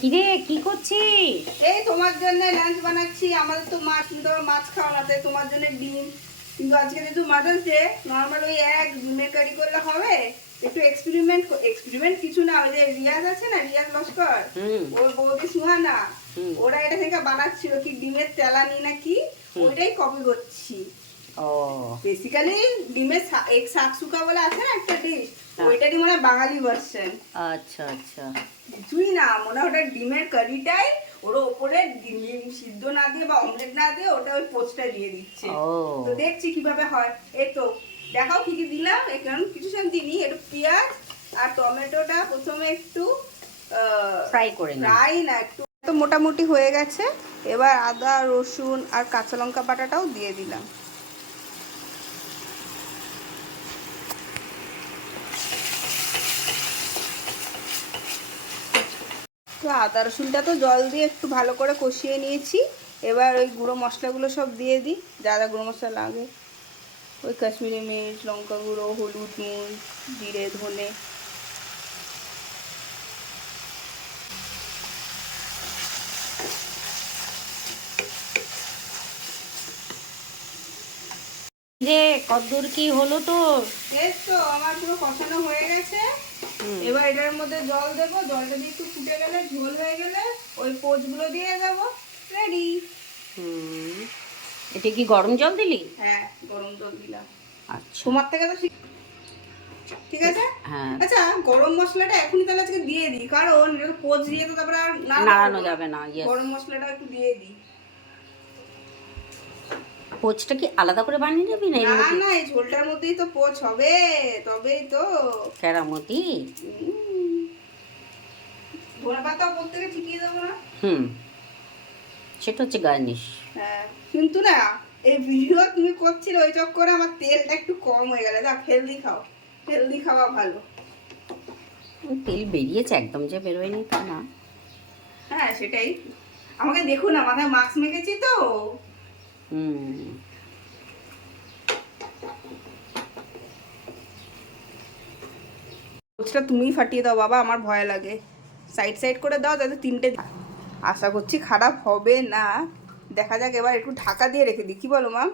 কিরে কি করছিস? এই তোমার জন্য লাঞ্চ বানাচ্ছি। আমাদের তো মাছ, তুমি তো মাছ খাও না, তাই তোমার জন্য ডিম। কিন্তু আজকে যেহেতু মাদার্স ডে, নর্মাল ওই এক ডিমের কারি করলে হবে। একটু এক্সপেরিমেন্ট এক্সপেরিমেন্ট কিছু না, ওই যে রিয়াজ আছে না, রিয়াজ লস্কর, ওর বৌদি সুহানা, ওরা এটা থেকে বানাচ্ছিল কি ডিমের তেলানি না কি, ওইটাই কপি করছি। ও বেসিক্যালি ডিমের এক শাকসুকা বলে আছে না একটা ডিশ, ওইটারই মনে হয় বাঙালি ভার্সন। আচ্ছা আচ্ছা, কিছুই না, মনে হয় ওটা ডিমের কারিটাই ওর ওপরে ডিম সিদ্ধ না দিয়ে বা অমলেট না দিয়ে ওটা ওই পোস্টটা দিয়ে দিচ্ছে। ও তো দেখছি কিভাবে হয়। এই তো দেখাও কি কি দিলাম। এখানে কিছু সেন দিইনি, একটু পেঁয়াজ আর টমেটোটা প্রথমে একটু ফ্রাই করে নিই। ফ্রাই না, একটু তো মোটামুটি হয়ে গেছে। এবার আদা রসুন আর কাঁচা লঙ্কা বাটাটাও দিয়ে দিলাম। তো আদা রসুনটা তো জল দিয়ে একটু ভালো করে কষিয়ে নিয়েছি। এবার ওই গুঁড়ো মশলাগুলো সব দিয়ে দিই, যা যা গুঁড়ো মশলা লাগে। ওই কাশ্মীরি মির্চ, লঙ্কা গুঁড়ো, হলুদ, নুন, জিরে, ধনে। রে কতদূর কি হলো তোর? এই তো আমার পুরো কষানো হয়ে গেছে। এবার এটার মধ্যে জল দেবো, জলটা দিয়ে একটু ফুটে গেলে, ঝোল হয়ে গেলে ওই পোচগুলো দিয়ে দেবো। রেডি। এটা কি গরম জল দিলি? হ্যাঁ, গরম জল দিলাম। আচ্ছা তোমার থেকে তো ঠিক আছে। হ্যাঁ, আচ্ছা, গরম মশলাটা এখনই তাহলে আজকে দিয়ে দিই, কারণ এটা পোচ দিয়ে তো তারপরে আর নাড়ানো যাবে না। গরম মশলাটা একটু দিয়ে দিই। পোচটা কি আলাদা করে বানিয়ে যাবি না এর না মধ্যে? না, এই ঝোলটার মধ্যেই তো পোচ হবে, তবেই তো। কেরামতি। ধনে পাতা ওপর থেকে ছিটিয়ে দেবো না? সেটা হচ্ছে গার্নিশ। হ্যাঁ, কিন্তু না, এই ভিডিও তুমি করছিলে ওই চক্করে আমার তেলটা একটু কম হয়ে গেল। যাক, হেলদি খাও, হেলদি খাওয়া ভালো। তেল বেরিয়েছে, একদম যে বেরোয়নি তা না। হ্যাঁ সেটাই। আমাকে দেখুন না, মাথায় মাস্ক মেখেছি তো। পোচটা তুমিই ফাটিয়ে দাও বাবা, আমার ভয় লাগে। সাইড সাইড করে দাও যাতে তিনটে। আশা করছি খারাপ হবে না। দেখা যাক, এবার একটু ঢাকা দিয়ে রেখে দিই, কি বলো মা?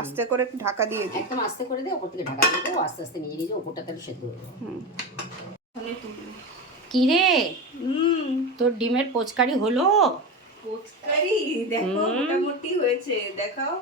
আস্তে করে একটু ঢাকা দিয়ে দিই। একদম আস্তে করে দে, ওপর থেকে ঢাকা দিয়ে দে, ও আস্তে আস্তে নিজে নিজে ওপরটা তাহলে সেদ্ধ হয়ে যাবে। কি রে, তোর ডিমের পোচকারি হলো? পোচকারি দেখো মোটামুটি হয়েছে, দেখাও।